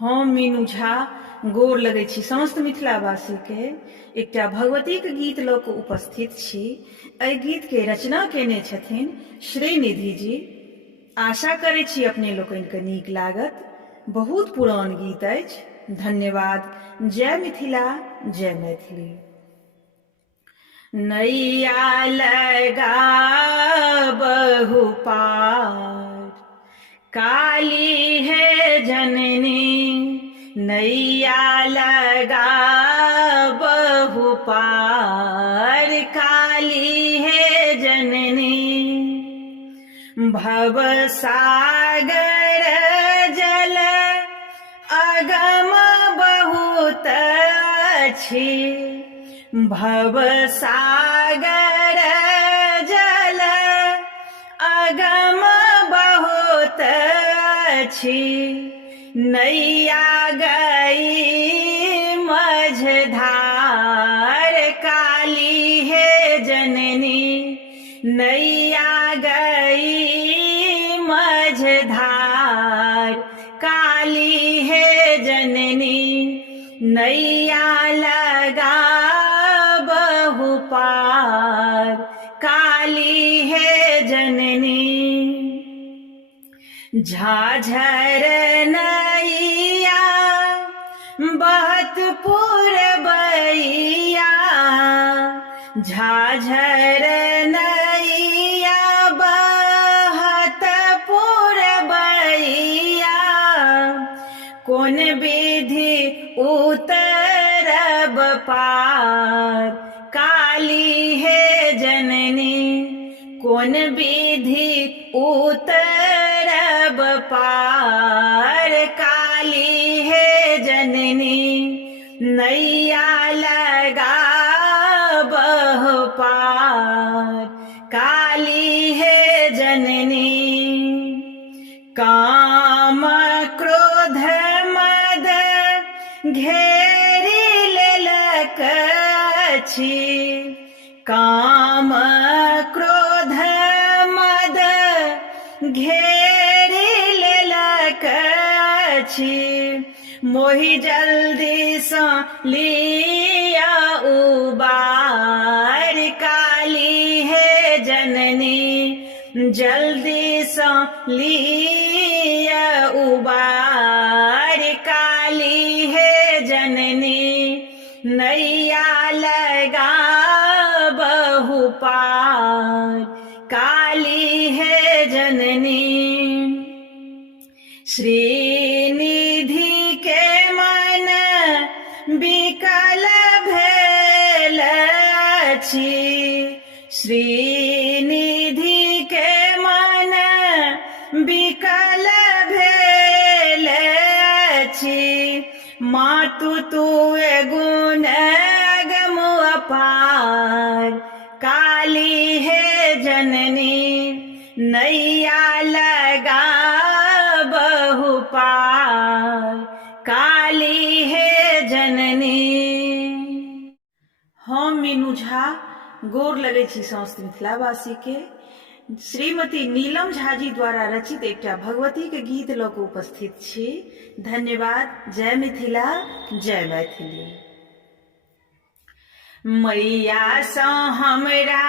हम मीनू झा गोर लगै छी समस्त मिथिलावासी के एकटा भगवती के गीत लऽ कऽ उपस्थित छी। एहि गीत के रचना केने छथिन श्रीनिधि जी। आशा करै छी अपने लोकनि के नीक लागत। बहुत पुरान गीत अछि। धन्यवाद। जय मिथिला, जय मैथिली। नैया लगा बहु पार, काली है जननी। नैया लगा बहु पार, काली है जननी। भव सागर जल अगम बहुत अछि, भव सागर जल अगम बहुत अछि। नैया गई मझधार, काली है जननी। नैया गई मझधार, काली है जननी। नैया लगा बहु पार, काली है जननी। झाझर नैया बहत पूरबैया, झाझर नैया बहत पूरबैया। कोन विधि उतरब पार, काली है जननी। कोन विधि उतरब पार, काली है जननी। नैया लगा बहु पार, काली है जननी। काम क्रोध मद घेरी लेलक अछि, काम क्रोध मद घेरी लेलक अछि। मोहि जल्दी सँ लिया उबार, काली है जननी। जल्दी सँ लिया उबार, काली है जननी। नैया लगा बहु पार, काली है जननी। श्रीनिधि के मन विकल भेल अछि, श्रीनिधि के मन विकल भेल अछि। मातु तुए गुण अगम अपार, काली है जननी। नैया लगा बहु पार, काली है जननी। हम मीनू झा गोर लगै छी समस्त मिथिलावासी के। श्रीमती नीलम झा जी द्वारा रचित एकटा भगवती के गीत लऽ कऽ उपस्थित छी। धन्यवाद। जय मिथिला, जय मैथिली। मैया सँ हमरा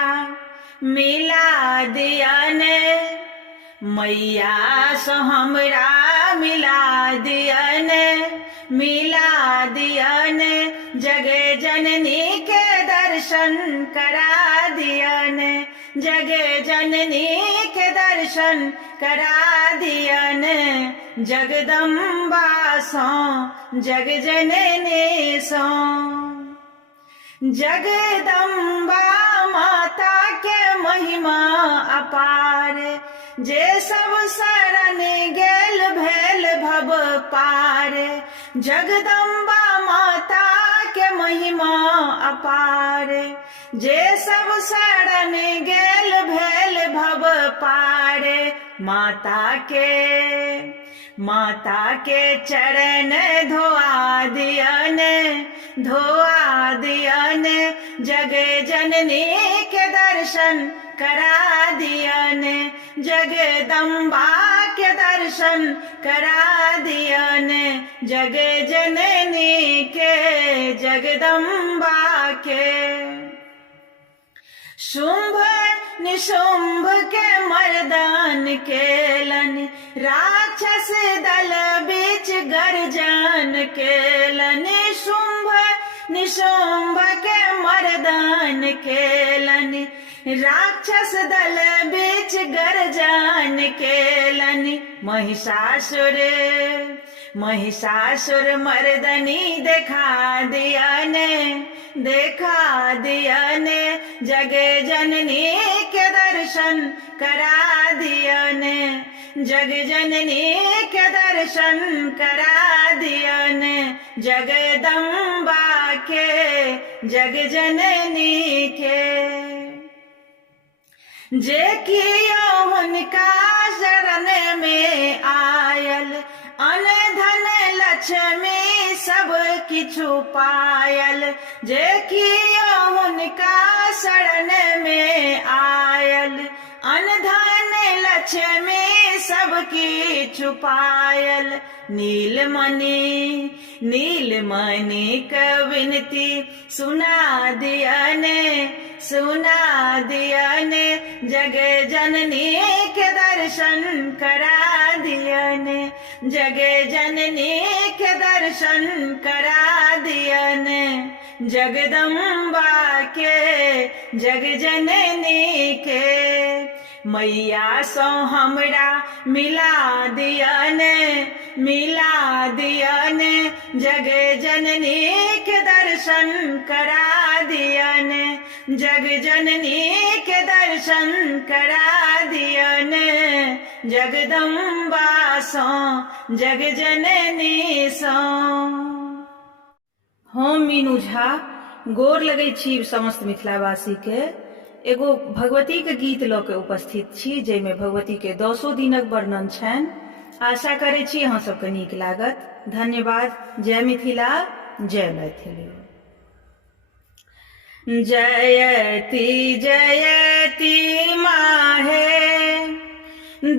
मिला दियन, मैया सँ हमरा मिला दियन, मिला दियन। जग जननी के दर्शन करा दियन, जग जननी के दर्शन करा दियन। जगदम्बा सँ जग जननी सँ, जगदम्बा माता के महिमा अपार। जे सब शरण गेल भेल भव पार, जगदम्बा माता के महिमा अपार। जे सब शरण गेल भेल भव पार। माता के चरण धोआ दियन, धोआ दियन। जग जननी के दर्शन करा दियन, जगदम्बा के दर्शन करा दियन। जग जननी के जगदम्बा के। शुंभ निशुंभ के मर्दान केलन, राक्षस दल बीच गर्जन केलन। शुंभ निशुंभ के मर्दान केलन, राक्षस दल बीच गर्जन केलन। महिषासुर मर्दनी देखा दिया ने जग जननी के दर्शन करा दिया ने। जग जननी के दर्शन करा दिया ने, जगदम्बा के जग जननी के। जे कियो हुनका शरण में आयल, अन धन लक्ष्मी सब किछु पायल। जे कियो हुनका शरण में आयल, अन धन लक्ष्मी सब किछु पायल। नीलमणि क विनती सुना दिया ने, जग जननी के दर्शन करा दिया ने। जग जननी के दर्शन करा दिया ने, जगदम्बा के जग जननी के। मैया सो हमरा मिला दिया ने, जग जननी के दर्शन करा दिया ने। जग जननी के दर्शन करा दिया ने, जगदम्बा सो जग जननी सो। हम मीनू झा गोर लगै छी समस्त मिथिलावासी के। एगो भगवती के गीत लऽ के उपस्थित छी, जाहिमे भगवती के 10 दिनक वर्णन छनि। आशा करै छी अहाँ सबके नीक लागत। धन्यवाद। जय मिथिला, जय मैथिली। जयति जयति माहे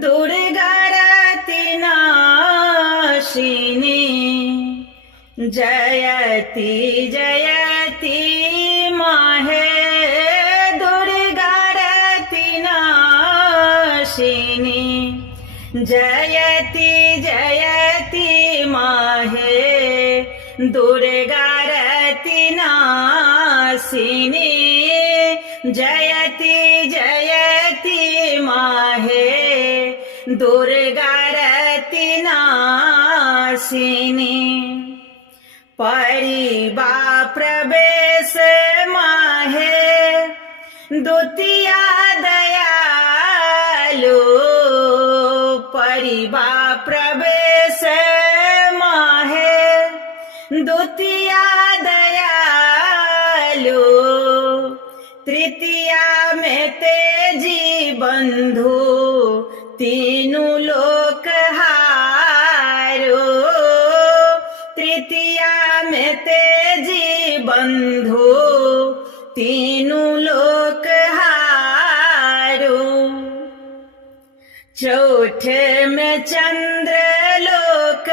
दुर्गारति नाशिनी। जयति जयति माहे दुर्गारति नाशिनी। जयति जयति माहे दुर्गारति नाशिनी। जयति जयति माहे दुर्गारति नाशिनी। परिबा प्रवेश माहे द्वितीया दयालु। परिबा प्रवेश माहे द्वितीया दयालु। तृतीया में तेजी बंधु, तीनू लोक हारो। तृतीया में तेजी बंधु, तीनू लोक हारो। चौथ में चंद्र लोक,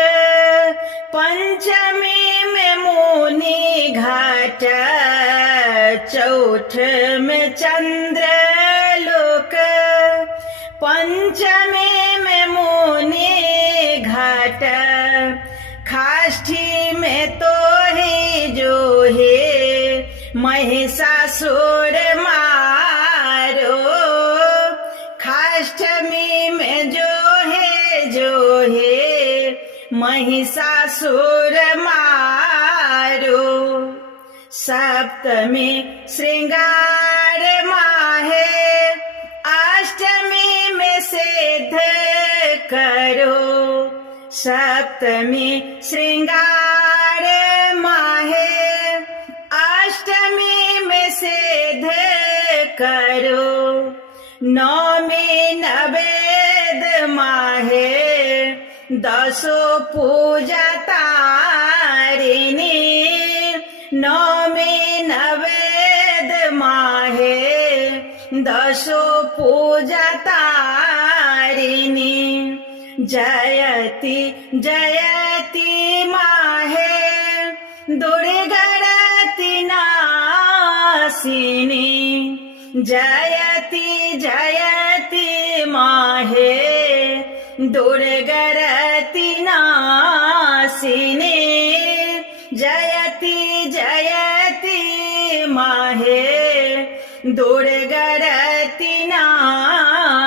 पंचमी में मुनि घाट। चौथ में चंद्र लोक, पंचमी में मुनि घाट। खाष्ठी में तो ही जो है महिषासुर मारो। खाष्टमी में जो है महिषासुर मारो। सप्तमी श्रृंगार माहे, अष्टमी में सिद्ध करो। सप्तमी श्रृंगार माहे, अष्टमी में सिद्ध करो। नवमी नवेद माहे, 10 पूजा तारिणी। नवमी नवेद माहे, 10 पूजा तारिणी। जयति जयति मा जयति जयति माहे दुर्गरति नासिनी जयति जयति माहे दुर्गरति नासिनी।